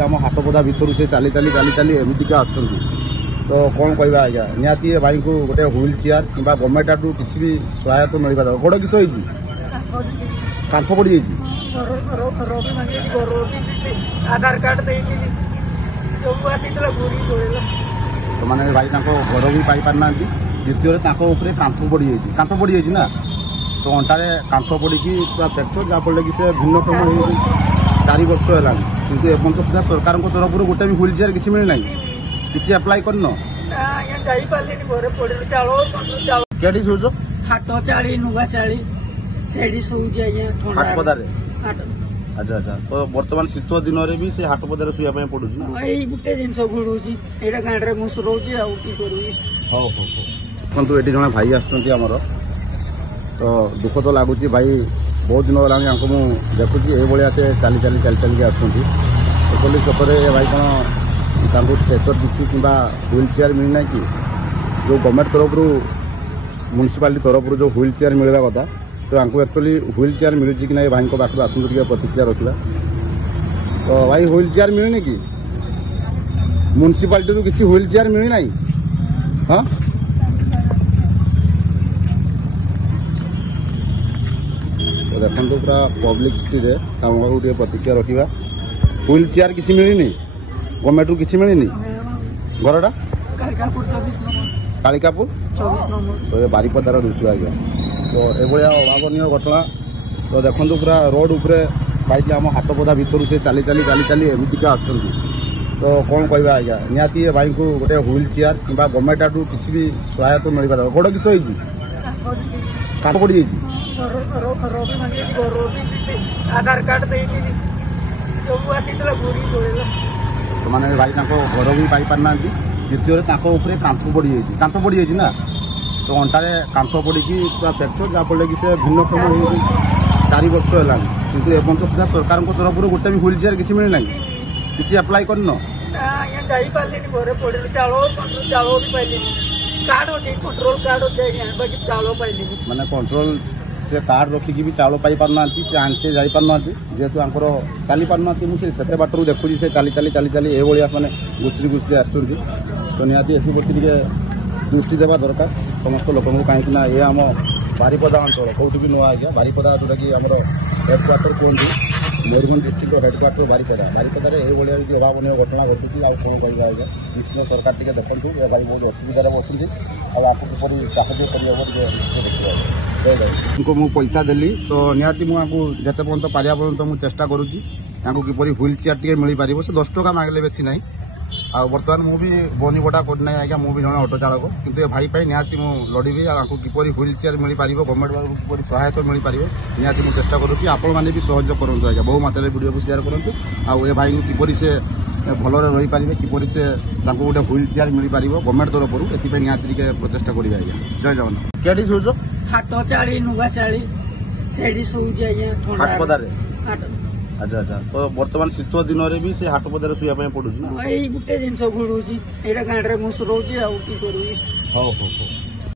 आम हाटपदा भितर से चली चली चली चली एमतीका आसुँच तो कौन कहवा आज्ञा निहाती भाई को गोटे व्हील चेयर कि गवर्नमेंट आडू किसी भी सहायता मिल पार गोड़ किस कांथ पड़ आधार कार्ड तो मैंने भाई घर भी पाई पारना द्वितीय कांथ पड़ जाए ना तो अंटारे कांथ पड़ी पूरा फ्रैक्चर जहाँफल कि से भिन्नक्षम हो 4 वर्ष है कि एपंत सुधा सरकार तरफ गोटे भी व्हील चेयर किसी मिलना किसी अप्लाई करन केटी शोच हाट चाली नुगा चाली से शोचे हाटपदार अच्छा अच्छा तो बर्तमान शीत दिन में भी से हाटपदार शुआ पड़ू यही गोटे जिन घुड़ू यहाँ गाँव में मुझ रोचे देखो ये जड़े भाई आमर तो दुख तो लगुच भाई बहुत दिन है मुझे देखुची ये से चली चली चली चलिए आसुँच सपरे भाई कौन स्ट्रेचर किसी कि व्हील चेयर मिलना कि जो गवर्नमेंट तरफ म्यूनिसिपालिटी तरफ जो व्हील चेयर मिलवा कथा तो आपको एक्चुअली व्हील चेयर मिलूँ कि ना भाई पाखे आसुँच प्रतिक्रिया रखा तो भाई व्हील चेयर मिलनी कि म्यूनिसिपालिटी किसी व्हील चेयर मिलना हाँ तो देखो पूरा पब्लिक सिटी टे प्रतिक्रिया रखा व्हील चेयर किसी मिलनी गवर्नमेंट रू किसी मिलनी घरटा कालिकापुर 24 नंबर तो ये बारिपदार दृश्य आज्ञा तो ये अभावन घटना तो देखो पूरा रोड उपरे भाई आम हाटपदा भितर से चली चली चली चली एमतीका आसुँच तो कौन कहवा आज्ञा निहाती भाई को गोटे व्हील चेयर कि गवर्नमेंट आडू किसी भी सहायता मिल पार गोड़ किस कांथ पड़ आधार कार्ड तो मैंने भाई घर भी पाई पारना द्वितीय कांथ पड़ जाए ना तो अंटारे कांथ पड़ी पूरा फ्रैक्चर जहाँफल कि से भिन्नक्षम हो 4 वर्ष है कि एपंत सुधा सरकार तरफ गोटे भी व्हील चेयर किसी मिलना किसी अप्लाई करन माने कंट्रोल से कार्ड रखिकी भी चाउल पाई पारना से आंटे जाई पारना जेहेतु आंकर चली पारना मुझे से बाटर देखुची से चली चली चली चली ये मैंने गुछरी गुछरी आसुँच तो निहाती एसि प्रति दृष्टि देवा दरकार समस्त लोक कहीं ये आम बारिपदा अंचल कौट भी नुआ आज्ञा बारिपदा जोटा कि आम हेडक्वार्टर कहते मयूरभंज डिस्ट्रिक्ट हेडक्वार्टर बारिपदार ये अभावन घटना घटुची आ कौन कहवा आज्ञा निश्चित सरकार टी देखु ये भाई बहुत असुविधार बसुँच आपको किपरि साहय कर मुझे पैसा देली तो निहाती मुझे जिते पर्यटन पारिया पर्यटन मुझे चेष्टा करुँची किपरि व्हील चेयर टी मिल पार से 10 टका मांगले बेसी ना आ बर्तमान मुझे बनी बटा करना आज्ञा मुझे जन ऑटो चालक किंतु ये भाई निहाती मुझे लड़बी आपको किपरि व्हील चेयर मिल पार गवर्नमेंट किपरि सहायता मिल पार निहाती मुझे चेष्टा करुँगी आपण मैंने भी सहयोग करूँ आज्ञा बहु मात्रा वीडियो को शेयर करूँ आ भाई किपरि से भलरे रही पारे किपरि से गोटे व्हील चेयर मिल पार गवर्नमेंट तरफ ए निहाती प्रचेषा करेंगे आज्ञा जय जगन्नाथ केटी शोच हाट चाली नुगा चाली से शोचे हाटपदार अच्छा अच्छा तो बर्तमान शीत दिन में भी से हाटपदार शुआ पड़ू यही गोटे जिन घुड़ू यहाँ गाँव में मुझ रोचे